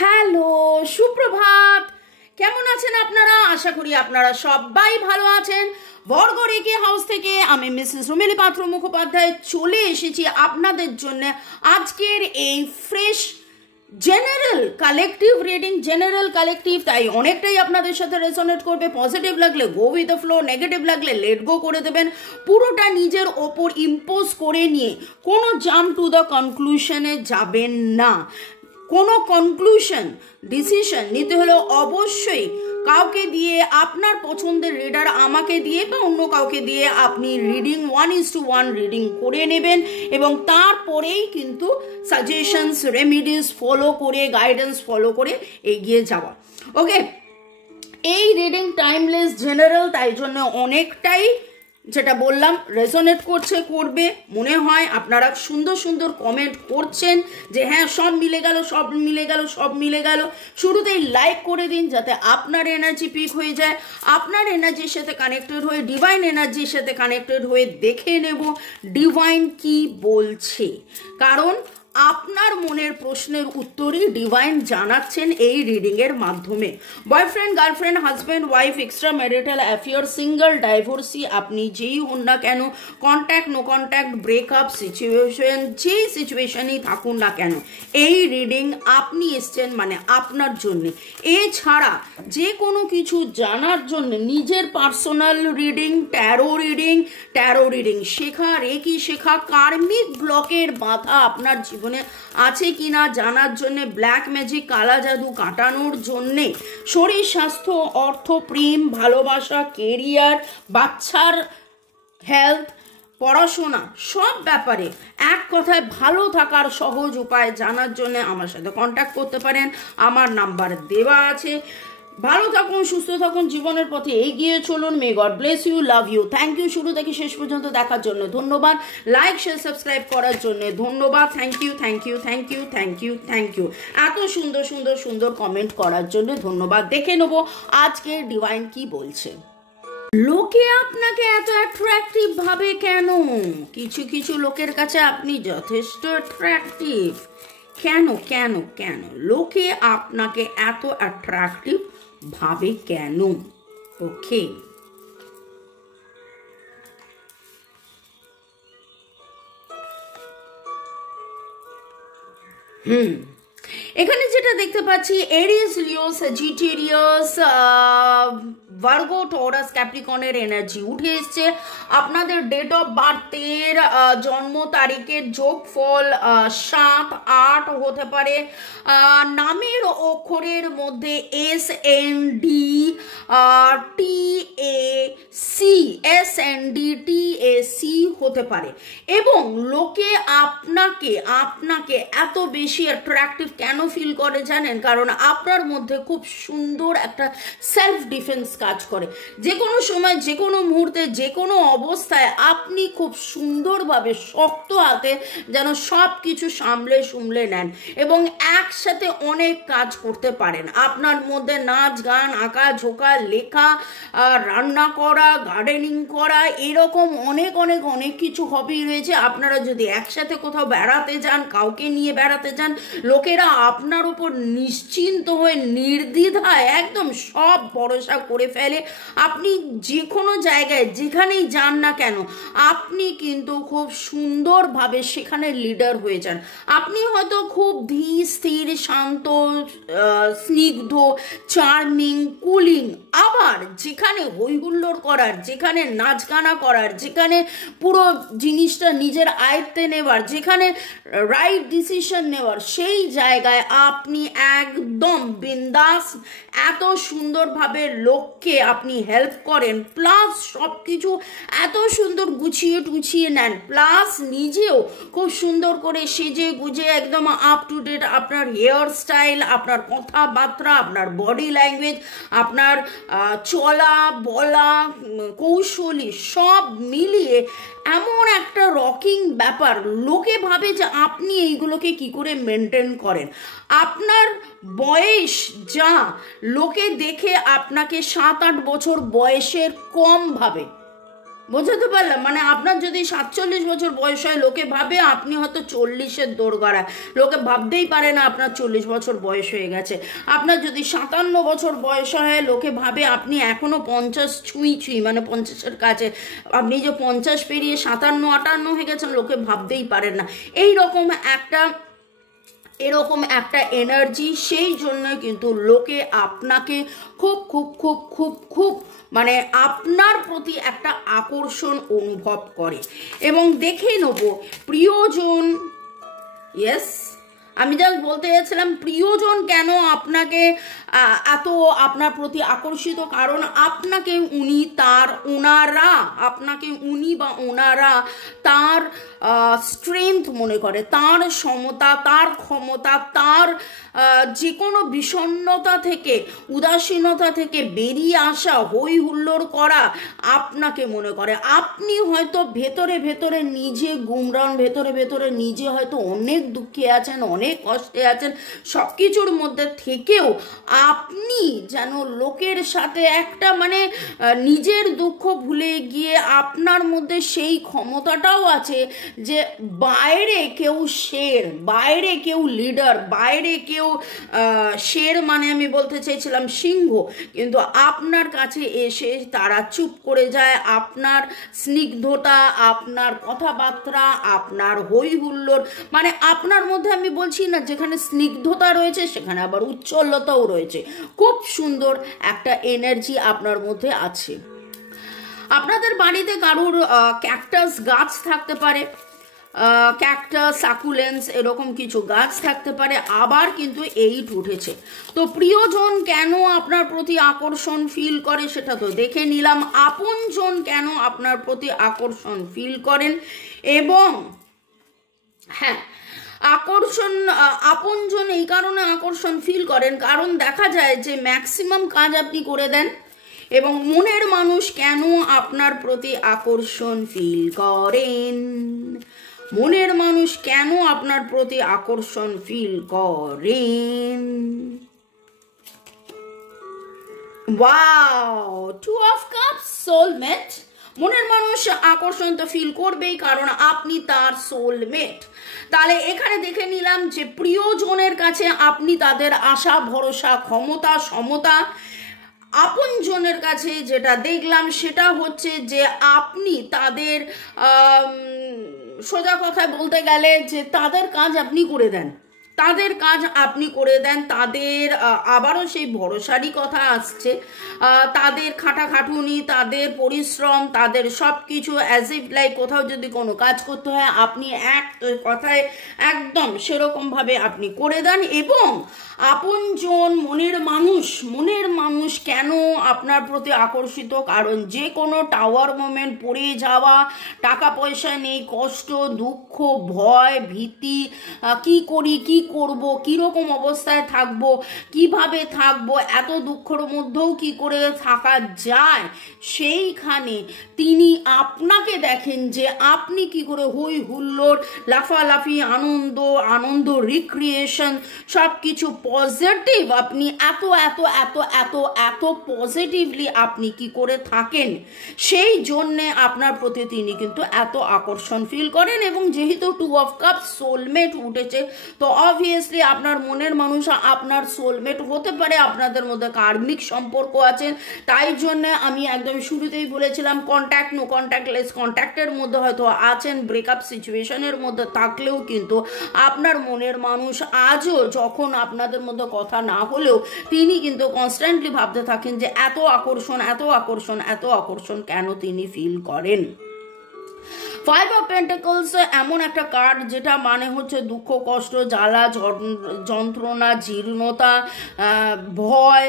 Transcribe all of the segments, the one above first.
Hello, সুপ্রভাত। কেমন আছেন আপনারা? আশা করি আপনারা সবাই ভালো আছেন। বর্গরেখে হাউস থেকে আমি মিসেস রুমেলি পাত্র মুখোপাধ্যায় চলে এসেছি আপনাদের জন্য আজকের এই fresh general collective reading. General collective তাই অনেকটাই আপনাদের সাথে রেজোনেট করবে। পজিটিভ লাগলে go with the flow, negative লাগলে লেট গো করে দেবেন। পুরোটা নিজের ওপর ইম্পোজ করে নিয়ে কোনো জাম্প টু দ্য কনক্লুশনে যাবেন না। কোনো কনক্লুশন ডিসিশন নিতে হলে অবশ্যই কাউকে দিয়ে, আপনার পছন্দের রিডার আমাকে দিয়ে বা অন্য কাউকে দিয়ে আপনি রিডিং 1:1 রিডিং করে নেবেন এবং তারপরেই কিন্তু সাজেশনস রেমিডিস ফলো করে, গাইডেন্স ফলো করে এগিয়ে যাওয়া। ওকে, এই রিডিং টাইমলেস জেনারেল, তাই জন্য অনেকটাই যেটা বললাম রেজোনেট করবে। মনে হয় আপনারা সুন্দর সুন্দর কমেন্ট করছেন যে হ্যাঁ সব মিলে গেল, সব মিলে গেল, সব মিলে গেল। শুরুতেই লাইক করে দিন যাতে আপনার এনার্জি পিক হয়ে যায়। আপনার এনার্জির সাথে কানেক্টেড হয়ে, ডিভাইন এনার্জির সাথে কানেক্টেড হয়ে দেখে নেব ডিভাইন কি বলছে, কারণ আপনার মনের প্রশ্নের উত্তরই ডিভাইন জানাচ্ছেন এই রিডিং এর মাধ্যমে। Boyfriend, girlfriend, husband, wife, extra marital affair, single, divorcee, আপনি যেই হন না কেন, contact, no contact, breakup situation, যেই সিচুয়েশনই থাকুন না কেন, এই রিডিং আপনি এসছেন মানে আপনার জন্য। এছাড়া যে কোনো কিছু জানার জন্য নিজের পার্সোনাল রিডিং, ট্যারো রিডিং শেখা, রেকি শেখা, কার্মিক ব্লকের বাধা আপনার জীবনে আছে কিনা জানার জন্য, ব্ল্যাক ম্যাজিক, কালা জাদু কাটানোর জন্যে, শরীর স্বাস্থ্য, অর্থ, প্রেম, ভালোবাসা, কেরিয়ার, বাচ্চার হেলথ, পড়াশোনা, সব ব্যাপারে এক কথায় ভালো থাকার সহজ উপায় জানার জন্য আমার সাথে কন্ট্যাক্ট করতে পারেন। আমার নাম্বার দেওয়া আছে। ভালো থাকুন, সুস্থ থাকুন, জীবনের পথে এগিয়ে চলুন। May God bless you, love you, thank you. শুরু থেকে শেষ পর্যন্ত দেখার জন্য ধন্যবাদ। লাইক, শেয়ার, সাবস্ক্রাইব করার জন্য ধন্যবাদ। Thank you, thank you, thank you, thank you, thank you. এত সুন্দর সুন্দর সুন্দর কমেন্ট করার জন্য ধন্যবাদ। দেখে নেব আজকে ডিভাইন কি বলছে। লোকে আপনাকে এত অ্যাট্রাকটিভ ভাবে কেন? কিছু কিছু লোকের কাছে আপনি যথেষ্ট অ্যাট্রাকটিভ। কেন কেন কেন লোকে আপনাকে এত অ্যাট্রাকটিভ ভাবে কেন? ওকে, এখানে যেটা দেখতে পাচ্ছি, এরিয়াস, লিও, স্যাজিটেরিয়াস, ভার্গো, টরাস, ক্যাপ্রিকনের এনার্জি উঠে এসছে। আপনাদের ডেট অফ বার্থের জন্ম তারিখের যোগফল 7-8 হতে পারে। নামের অক্ষরের মধ্যে SNDTAC হতে পারে। এবং লোকে আপনাকে এত বেশি অ্যাট্রাকটিভ কেন ফিল করে জানেন? কারণ আপনার মধ্যে খুব সুন্দর একটা সেলফ ডিফেন্স কাজ করে। যে কোনো সময়, যে কোনো মুহূর্তে, যে কোনো অবস্থায় আপনি খুব সুন্দরভাবে শক্ত হাতে যেন সব কিছু সামলে নেন এবং একসাথে অনেক কাজ করতে পারেন। আপনার মধ্যে নাচ, গান, আঁকা, ঝোঁকা, লেখা, রান্না করা, গার্ডেনিং করা, এরকম অনেক অনেক অনেক কিছু হবি রয়েছে। আপনারা যদি একসাথে কোথাও বেড়াতে যান, কাউকে নিয়ে বেড়াতে যান, লোকেরা আপনার উপর নিশ্চিন্ত হয়ে নির্দ্বিধায় একদম সব ভরসা করে ফেলে। আপনি যে কোনো জায়গায় যেখানেই যান না কেন, আপনি কিন্তু খুব সুন্দরভাবে সেখানে লিডার হয়ে যান। আপনি হয়তো খুব ধীর স্থির, শান্ত, স্নিগ্ধ, চার্মিং, কুলিং, আবার যেখানে হইহুল্লোড় করার, যেখানে নাচ গানা করার, যেখানে পুরো জিনিসটা নিজের আয়ত্তে নেওয়ার, যেখানে রাইট ডিসিশন নেওয়ার, সেই জায়গায় আপনি একদম বিন্দাস, এত সুন্দরভাবে লোককে আপনি হেল্প করেন, প্লাস সব কিছু এত সুন্দর গুছিয়ে টুছিয়ে নেন, প্লাস নিজেও খুব সুন্দর করে সেজে গুজে একদম আপ টু ডেট আপনার হেয়ার স্টাইল, আপনার কথাবার্তা, আপনার বডি ল্যাঙ্গুয়েজ, আপনার চলা বলা কৌশলী সব মিলিয়ে এমন একটা রকিং ব্যাপার। লোকে ভাবে যে আপনি এইগুলোকে কি করে মেনটেন করেন। আপনার বয়স যা, লোকে দেখে আপনাকে 7-8 বছর বয়সের কম ভাবে। বোঝাতে পারলাম? মানে আপনার যদি 47 বছর বয়স হয়, লোকে ভাবে আপনি হয়তো 40-এর দোরগড়া, লোকে ভাবতেই পারে না আপনার 40 বছর বয়স হয়ে গেছে। আপনার যদি 57 বছর বয়স হয়, লোকে ভাবে আপনি এখনো 50 ছুঁই মানে 50-এর কাছে। আপনি যে 50 পেরিয়ে 57-58 হয়ে গেছেন, লোকে ভাবতেই পারেন না। এরকম একটা এনার্জি, সেই জন্য কিন্তু লোকে আপনাকে খুব খুব খুব খুব খুব মানে আপনার প্রতি একটা আকর্ষণ অনুভব করে। এবং দেখে নেব প্রিয়জন, ইয়েস, আমি জাস্ট বলতে চাইছিলাম প্রিয়জন কেন আপনাকে এত আপনার প্রতি আকর্ষিত, কারণ আপনাকে উনি বা ওনারা তার স্ট্রেংথ মনে করে, তার সমতা, তার ক্ষমতা, তার যে কোনো বিষণ্ণতা থেকে, উদাসীনতা থেকে বেরিয়ে আসা, হই হুল্লোড় করা আপনাকে মনে করে। আপনি হয়তো ভেতরে ভেতরে নিজে গুমরান, ভেতরে ভেতরে নিজে হয়তো অনেক দুঃখে আছেন, অনেক কষ্টে আছেন, সব কিছুর মধ্যে থেকেও আপনি যেন লোকের সাথে একটা মানে নিজের দুঃখ ভুলে গিয়ে আপনার মধ্যে সেই ক্ষমতাটাও আছে যে বাইরে কেউ শের, বাইরে কেউ লিডার, বাইরে কেউ শের মানে আমি বলতে চাইছিলাম সিংহ, কিন্তু আপনার কাছে এসে তারা চুপ করে যায়। আপনার স্নিগ্ধতা, আপনার কথাবার্তা, আপনার হই হুল্লোড়, মানে আপনার মধ্যে আমি বলছি না যেখানে স্নিগ্ধতা রয়েছে সেখানে আবার উচ্ছলতাও রয়েছে। খুব সুন্দর একটা এনার্জি আপনার মধ্যে আছে। আপনাদের বাড়িতে কারোর ক্যাকটাস গাছ থাকতে পারে, ক্যাকটাস, সাকুলেন্স, এরকম কিছু গাছ থাকতে পারে। আবার কিন্তু 8 উঠেছে। তো প্রিয়জন কেন আপনার প্রতি আকর্ষণ ফিল করে সেটা তো দেখে নিলাম। আপনজন কেন আপনার প্রতি আকর্ষণ ফিল করেন, এবং হ্যাঁ, আপনজন এই কারণে আকর্ষণ ফিল করেন কারণ দেখা যায় যে ম্যাক্সিমাম কাজ আপনি করে দেন। এবং মনের মানুষ কেন আপনার প্রতি আকর্ষণ ফিল করেন, মনের মানুষ কেন আপনার প্রতি আকর্ষণ ফিল করেন। Wow, 2 of cups, soulmate. মনের মানুষ আকর্ষণ তো ফিল করবেই কারণ আপনি তার সোলমেট। তাহলে এখানে দেখে নিলাম যে প্রিয়জনের কাছে আপনি তাদের আশা, ভরসা, ক্ষমতা, সমতা। আপনজনের কাছে যেটা দেখলাম সেটা হচ্ছে যে আপনি তাদের সোজা কথায় বলতে গেলে যে তাদের কাজ আপনি করে দেন, তাদের কাজ আপনি করে দেন। তাদের আবারও সেই ভরসারই কথা আসছে, তাদের খাটাখাটুনি, তাদের পরিশ্রম, তাদের সব কিছু অ্যাজ ইফ লাইক কোথাও যদি কোনো কাজ করতে হয় আপনি এক কথায় একদম সেরকমভাবে আপনি করে দেন। এবং আপনজন, মনের মানুষ কেন আপনার প্রতি আকর্ষিত, কারণ যে কোনো টাওয়ার মোমেন্ট, পড়ে যাওয়া, টাকা পয়সা নেই, কষ্ট, দুঃখ, ভয়, ভীতি, কি করি, কি করব, কীরকম অবস্থায় থাকব, কিভাবে থাকব, এত দুঃখের মধ্যেও কি করে থাকা যায়, সেইখানে তিনি আপনাকে দেখেন যে আপনি কি করে হই হুল্লোড়, লাফালাফি, আনন্দ রিক্রিয়েশন, সব কিছু পজিটিভ, আপনি এত এত এত এত এত পজিটিভলি আপনি কি করে থাকেন, সেই জন্যে আপনার প্রতি তিনি কিন্তু এত আকর্ষণ ফিল করেন। এবং যেহেতু 2 অফ কাপস সোলমেট উঠেছে, তো অবভিয়াসলি আপনার মনের মানুষ আপনার সোলমেট হতে পারে, আপনাদের মধ্যে কার্মিক সম্পর্ক আছে। তাই জন্য আমি একদম শুরুতেই বলেছিলাম কন্ট্যাক্ট, নো কন্ট্যাক্ট, লেস কন্ট্যাক্টের মধ্যে হয়তো আছেন, ব্রেকআপ সিচুয়েশনের মধ্যে থাকলেও কিন্তু আপনার মনের মানুষ আজও যখন আপনাদের মধ্যে কথা না হলেও তিনি কিন্তু কনস্ট্যান্টলি ভাবতে থাকেন যে এত আকর্ষণ, এত আকর্ষণ, এত আকর্ষণ কেন তিনি ফিল করেন। 5 অফ পেন্টাকলস এমন একটা কার্ড যেটা মানে হচ্ছে দুঃখ, কষ্ট, জ্বালা, যন্ত্রণা, জীর্ণতা, ভয়,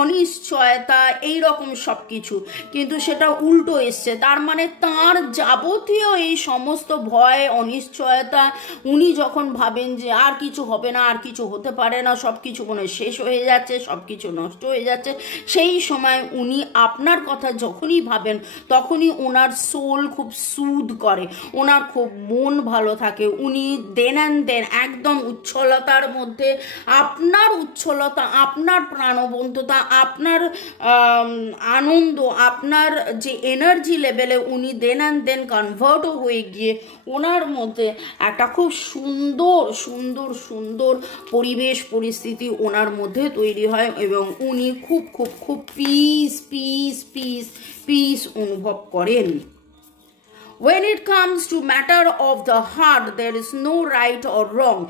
অনিশ্চয়তা, এইরকম সব কিছু, কিন্তু সেটা উল্টো এসছে। তার মানে তার যাবতীয় এই সমস্ত ভয়, অনিশ্চয়তা, উনি যখন ভাবেন যে আর কিছু হবে না, আর কিছু হতে পারে না, সব কিছু মনে শেষ হয়ে যাচ্ছে, সব কিছু নষ্ট হয়ে যাচ্ছে, সেই সময় উনি আপনার কথা যখনই ভাবেন তখনই ওনার সোল খুব সুদ করে, ওনার খুব মন ভালো থাকে, উনি দেন অ্যান্ড দেন একদম উচ্ছলতার মধ্যে। আপনার উচ্ছলতা, আপনার প্রাণবন্ততা, আপনার আনন্দ, আপনার যে এনার্জি লেভেলে উনি দেন অ্যান্ড দেন কনভার্টও হয়ে গিয়ে ওনার মধ্যে একটা খুব সুন্দর সুন্দর সুন্দর পরিবেশ পরিস্থিতি ওনার মধ্যে তৈরি হয় এবং উনি খুব খুব খুব পিস পিস পিস পিস অনুভব করেন। When it comes to matter of the heart, there is no right or wrong.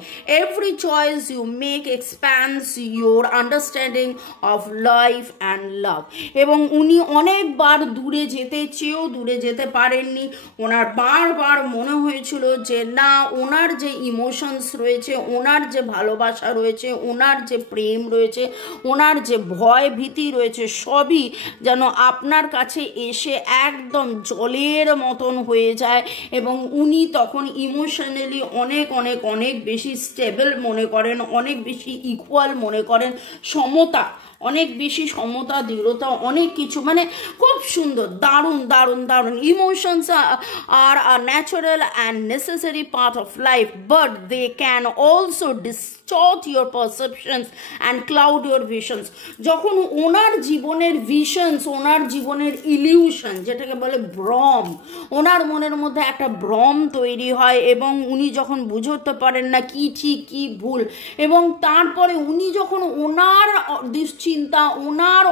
Every choice you make expands your understanding of life and love. এবং উনি অনেকবার দূরে যেতে চেয়েও দূরে যেতে পারেননি। ওনার বারবার মনে হয়েছিল যে না, ওনার যে ইমোশনস রয়েছে, ওনার যে ভালোবাসা রয়েছে, ওনার যে প্রেম রয়েছে, ওনার যে ভয় ভীতি রয়েছে, সবই যেন আপনার কাছে এসে একদম জলের মতন হয়ে যায় এবং উনি তখন ইমোশনালি অনেক অনেক অনেক বেশি স্টেবল মনে করেন, অনেক বেশি ইকুয়াল মনে করেন, সমতা, অনেক বেশি সমতা, দৃঢ়তা, অনেক কিছু, মানে খুব সুন্দর, দারুণ দারুণ দারুণ। Emotions are a natural and necessary part of life, but they can also distort your perceptions and cloud your visions. যখন ওনার জীবনের ভিশনস, ওনার জীবনের ইলিউশন, যেটাকে বলে ভ্রম, ওনার মনের মধ্যে একটা ভ্রম তৈরি হয় এবং উনি যখন বুঝতে পারেন না কি ঠিক কি ভুল, এবং তারপরে উনি যখন ওনার দুশ্চিন্তা, ওনার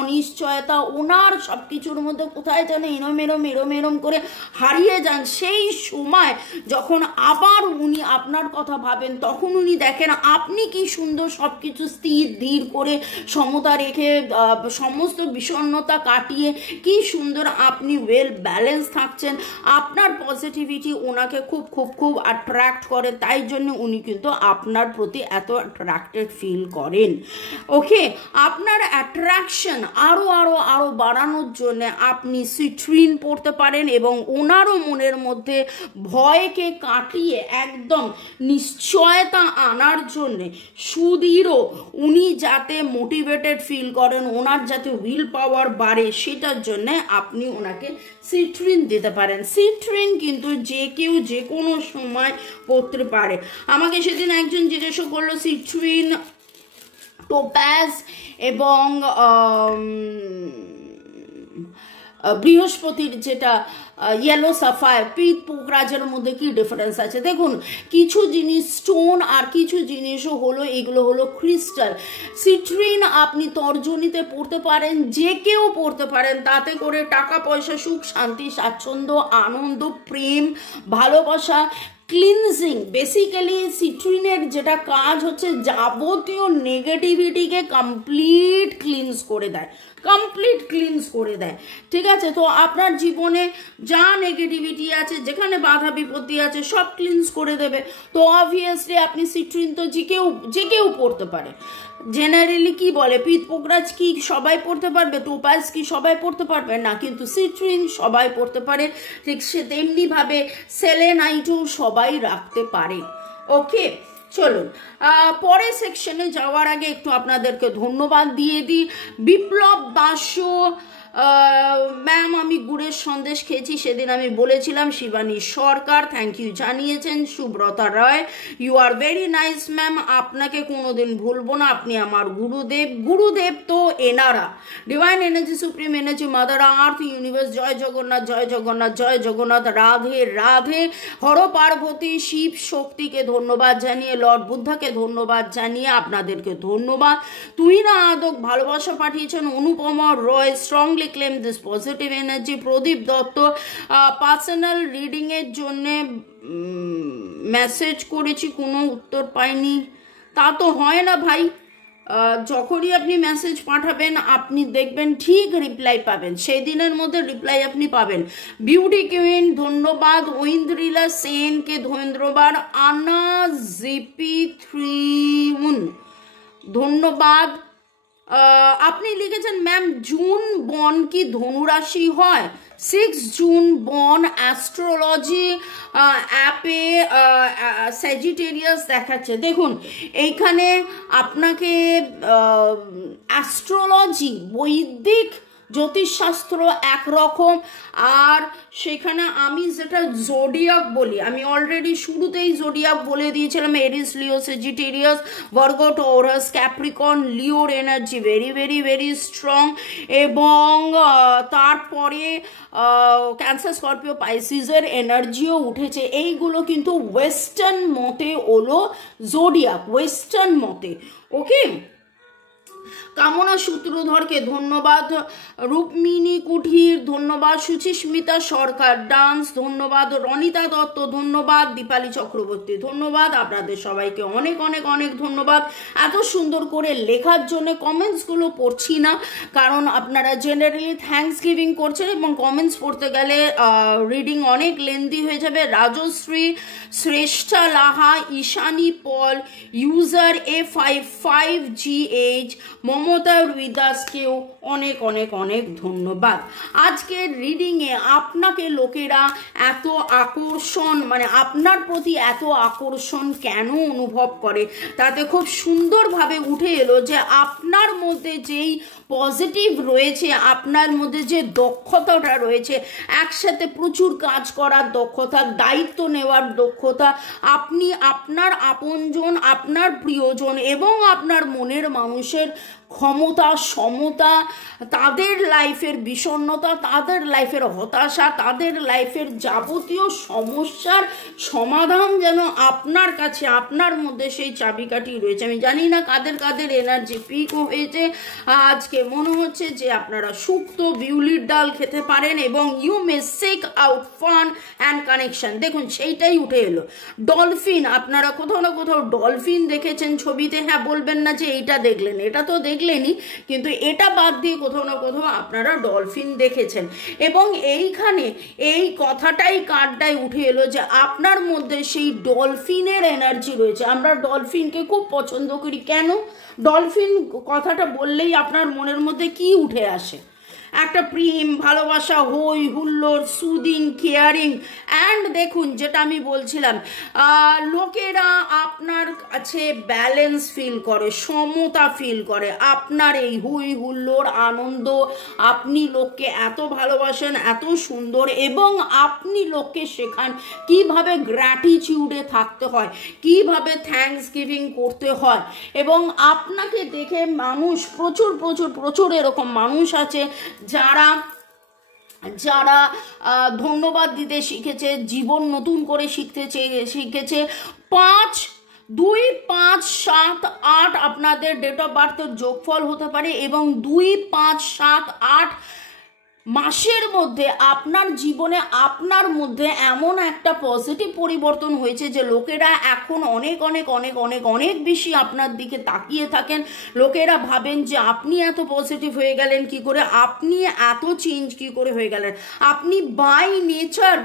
অনিশ্চয়তা, ওনার সব কিছুর মধ্যে কোথায় যেন এরম করে হারিয়ে যান, সেই সময় যখন আবার উনি আপনার কথা ভাবেন, তখন উনি দেখেন আপনি কি সুন্দর সব কিছু স্থির ধীর করে সমতা রেখে সমস্ত বিষণ্ণতা কাটিয়ে কি সুন্দর আপনি ওয়েল ব্যালেন্স থাকছেন। আপনার পজিটিভিটি ওনাকে খুব খুব খুব অ্যাট্রাক্ট করে, তাই জন্য উনি কিন্তু আপনার প্রতি এত অ্যাট্রাক্টেড ফিল করেন। ওকে, আপনার অ্যাট্রাকশন আরও আরও আরও বাড়ানোর জন্য আপনি সিট্রিন পড়তে পারেন এবং ওনারও মনের মধ্যে ভয়কে কাটিয়ে একদম নিশ্চয়তা আনার জন্যে, সুদৃঢ় উনি যাতে মোটিভেটেড ফিল করেন, ওনার যাতে উইল পাওয়ার বাড়ে, সেটার জন্যে আপনি ওনাকে সিট্রিন দিতে পারেন। সিট্রিন কিন্তু যে কেউ যে কোনো সময় পড়তে পারে। আমাকে সেদিন একজন জিজ্ঞাসা করলো সিট্রিন, টোপ্যাজ এবং বৃহস্পতির যেটা ইয়েলো সাফায়ার, পিত পোকরাজের মধ্যে কি ডিফারেন্স আছে। দেখুন, কিছু জিনিস স্টোন আর কিছু জিনিসও হলো, এগুলো হলো ক্রিস্টাল। সিট্রিন আপনি তর্জনীতে পড়তে পারেন, যে কেউ পড়তে পারেন, তাতে করে টাকা পয়সা, সুখ শান্তি, স্বাচ্ছন্দ্য, আনন্দ, প্রেম, ভালোবাসা, ক্লিনজিং। বেসিক্যালি সিট্রিনের যেটা কাজ হচ্ছে যাবতীয় নেগেটিভিটিকে কমপ্লিট ক্লিনজ করে দেয়, কমপ্লিট ক্লিনজ করে দেয়। ঠিক আছে, তো আপনার জীবনে যা নেগেটিভিটি আছে, যেখানে বাধা বিপত্তি আছে, সব ক্লিনজ করে দেবে। তো অবভিয়াসলি আপনি সিট্রিন তো যে কেউ পড়তে পারে। জেনারেলি কি বলে, পিত পোকরাজ কি সবাই পড়তে পারবে, টোপাজ কি সবাই পড়তে পারবে না, কিন্তু সিট্রিন সবাই পড়তে পারে। ঠিক সে তেমনিভাবে সেলেনাইটও সবাই রাখতে পারে। ওকে, চলুন পরের সেকশনে যাওয়ার আগে একটু আপনাদেরকে ধন্যবাদ দিয়ে দিই। বিপ্লব দাস, ম্যাম আমি গুড়ের সন্দেশ খেয়েছি, সেদিন আমি বলেছিলাম। শিবানী সরকার থ্যাংক ইউ জানিয়েছেন। Subrata Roy, you are very nice ma'am, আপনাকে কোনোদিন ভুলবো না, আপনি আমার গুরুদেব। গুরুদেব তো এনারা, divine energy, supreme energy, mother earth, universe, জয় জগন্নাথ, জয় জগন্নাথ, জয় জগন্নাথ, রাধে রাধে। হর পার্বতী, শিব শক্তিকে ধন্যবাদ জানিয়ে, লর্ড বুদ্ধাকে ধন্যবাদ জানিয়ে আপনাদেরকে ধন্যবাদ। তুই না আদক ভালোবাসা পাঠিয়েছেন। Anupama Roy, strongly claim this positive energy. Pradip Dutta, personal রিডিংয়ের জন্যে মেসেজ করেছি, কোনো উত্তর পাইনি। তা তো হয় না ভাই, যখনই আপনি মেসেজ পাঠাবেন আপনি দেখবেন ঠিক রিপ্লাই পাবেন, সেই দিনের মধ্যে রিপ্লাই আপনি পাবেন। বিউটি কুইন ধন্যবাদ। ঐন্দ্রিলা সেনকে ধন্যবাদ। আনা জিপি 3 ধন্যবাদ। আপনি লিখেছেন ম্যাম জুন বন কি ধনুরাশি হয়? 6 জুন বন অ্যাস্ট্রোলজি অ্যাপে স্যাজিটেরিয়াস দেখাচ্ছে। দেখুন, এইখানে আপনাকে অ্যাস্ট্রোলজি, বৈদিক জ্যোতিষশাস্ত্র একরকম, আর সেখানে আমি যেটা জোডিয়াক বলি, আমি অলরেডি শুরুতেই জোডিয়াক বলে দিয়েছিলাম, এরিস, লিও, সেজিটেরিয়াস, ভার্গো, টরাস, ক্যাপ্রিকন, লিওর energy very very very strong, এবং তারপরে ক্যান্সার, স্করপিও, পাইসিসের এনার্জিও উঠেছে। এইগুলো কিন্তু ওয়েস্টার্ন মতে হলো জোডিয়াক, ওয়েস্টার্ন মতে। ওকে, কামনা সূত্রধরকে ধন্যবাদ, রুক্মিণী কুঠির ধন্যবাদ, সুচিস্মিতা সরকার ডান্স ধন্যবাদ, রনিতা দত্ত ধন্যবাদ, দীপালি চক্রবর্তী ধন্যবাদ। আপনাদের সবাইকে অনেক অনেক অনেক ধন্যবাদ এত সুন্দর করে লেখার জন্য। কমেন্টসগুলো পড়ছি না কারণ আপনারা জেনারেলি থ্যাঙ্কস গিভিং করছেন এবং কমেন্টস পড়তে গেলে রিডিং অনেক লেন্দি হয়ে যাবে। রাজশ্রী, শ্রেষ্ঠা লাহা, ঈশানী পল, ইউজার A55GH, মমতা রুইদাসকেও অনেক অনেক অনেক ধন্যবাদ। আজকের রিডিংয়ে আপনাকে লোকেরা এত আকর্ষণ, মানে আপনার প্রতি এত আকর্ষণ কেন অনুভব করে, তাতে খুব সুন্দরভাবে উঠে এলো যে আপনার মধ্যে যেই পজিটিভ রয়েছে, আপনার মধ্যে যে দক্ষতাটা রয়েছে, একসাথে প্রচুর কাজ করার দক্ষতা, দায়িত্ব নেওয়ার দক্ষতা, আপনি আপনার আপনজন, আপনার প্রিয়জন এবং আপনার মনের মানুষের ক্ষমতা, সমতা, তাদের লাইফের বিষণ্ণতা, তাদের লাইফের হতাশা, তাদের লাইফের যাবতীয় সমস্যার সমাধান যেন আপনার কাছে, আপনার মধ্যে সেই চাবিকাঠি রয়েছে। আমি জানি না কাদের কাদের এনার্জি পিক হয়েছে আজকে। মনে হচ্ছে যে আপনারা শুক্তো বিউলির ডাল খেতে পারেন এবং you may seek out fun and connection. দেখুন সেইটাই উঠে এলো। ডলফিন, আপনারা কোথাও না কোথাও ডলফিন দেখেছেন ছবিতে, হ্যাঁ বলবেন না যে এইটা দেখলেন, এটা তো দেখলেনই, কিন্তু এটা বাদ দিয়ে কোথাও না কোথাও আপনারা ডলফিন দেখেছেন। এবং এইখানে এই কথাটাই কার্ডটাই উঠে এলো যে আপনার মধ্যে সেই ডলফিনের এনার্জি রয়েছে। আমরা ডলফিনকে খুব পছন্দ করি। কেন? ডলফিন কথাটা বললেই আপনার মনের মধ্যে কি উঠে আসে? একটা প্রেম, ভালোবাসা, হই হুল্লোড়, সুদিং, কেয়ারিং। অ্যান্ড দেখুন যেটা আমি বলছিলাম, লোকেরা আপনার কাছে ব্যালেন্স ফিল করে, সমতা ফিল করে আপনার এই হই হুল্লোড়, আনন্দ। আপনি লোককে এত ভালোবাসেন, এত সুন্দর, এবং আপনি লোককে শেখান কিভাবে গ্র্যাটিটিউডে থাকতে হয়, কিভাবে থ্যাঙ্কস গিভিং করতে হয়। এবং আপনাকে দেখে মানুষ, প্রচুর প্রচুর প্রচুর এরকম মানুষ আছে যারা যারা ধন্যবাদ দিতে শিখেছে, জীবন নতুন করে শিখেছে। 5, 2, 5, 7, 8 আপনাদের ডেট অফ বার্থের যোগফল হতে পারে এবং 2, 5, 7, 8 মাসের মধ্যে আপনার জীবনে, আপনার মধ্যে এমন একটা পজিটিভ পরিবর্তন হয়েছে যে লোকেরা এখন অনেক অনেক অনেক অনেক অনেক বেশি আপনার দিকে তাকিয়ে থাকেন। লোকেরা ভাবেন যে আপনি এত পজিটিভ হয়ে গেলেন কি করে, আপনি এত চেঞ্জ কি করে হয়ে গেলেন। আপনি বাই নেচার,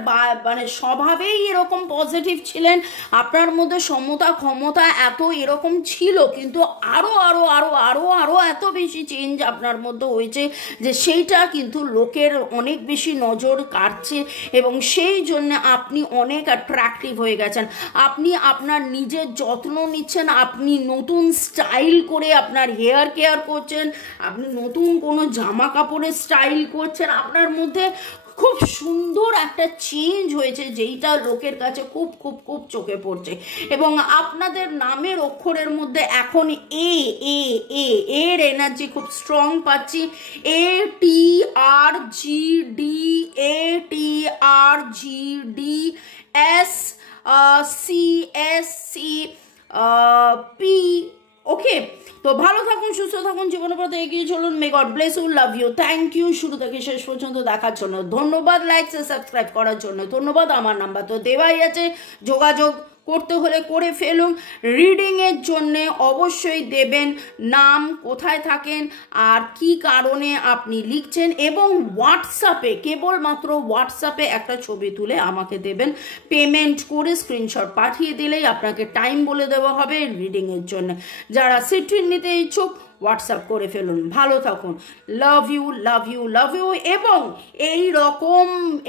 মানে স্বভাবেই এরকম পজিটিভ ছিলেন, আপনার মধ্যে সমতা, ক্ষমতা এত এরকম ছিল, কিন্তু আরো আরো আরো আরো আরো এত বেশি চেঞ্জ আপনার মধ্যে হয়েছে যে সেইটা কিন্তু লোকের অনেক বেশি নজর কাটছে এবং সেই জন্য আপনি অনেক অ্যাট্রাকটিভ হয়ে গেছেন। আপনি আপনার নিজের যত্ন নিচ্ছেন, আপনি নতুন স্টাইল করে আপনার হেয়ার কেয়ার করছেন, আপনি নতুন কোনো জামা কাপড়ের স্টাইল করছেন, আপনার মধ্যে খুব সুন্দর একটা চেঞ্জ হয়েছে যেইটা লোকের কাছে খুব খুব খুব চোখে পড়ছে। এবং আপনাদের নামের অক্ষরের মধ্যে এখন এর এনার্জি খুব স্ট্রং পাচ্ছি। ATRGD, ATRGD, SCSC, P। ওকে, তো ভালো থাকুন, সুস্থ থাকুন, জীবনের পথে এগিয়ে চলুন। May God bless you, love you, thank you শুরু থেকে শেষ পর্যন্ত দেখার জন্য। ধন্যবাদ লাইক সাবস্ক্রাইব করার জন্য, ধন্যবাদ। আমার নাম্বার তো দেওয়াই আছে, যোগাযোগ করতে হলে করে ফেলুন। রিডিংয়ের জন্যে অবশ্যই দেবেন নাম, কোথায় থাকেন আর কি কারণে আপনি লিখছেন, এবং হোয়াটসঅ্যাপে, কেবলমাত্র হোয়াটসঅ্যাপে একটা ছবি তুলে আমাকে দেবেন। পেমেন্ট করে স্ক্রিনশট পাঠিয়ে দিলেই আপনাকে টাইম বলে দেওয়া হবে রিডিংয়ের জন্য। যারা সিট্রিন নিতে ইচ্ছুক হোয়াটসঅ্যাপ করে ফেলুন। ভালো থাকুন, love you love you love you, এবং এই রকম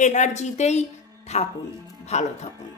এনার্জিতেই থাকুন, ভালো থাকুন।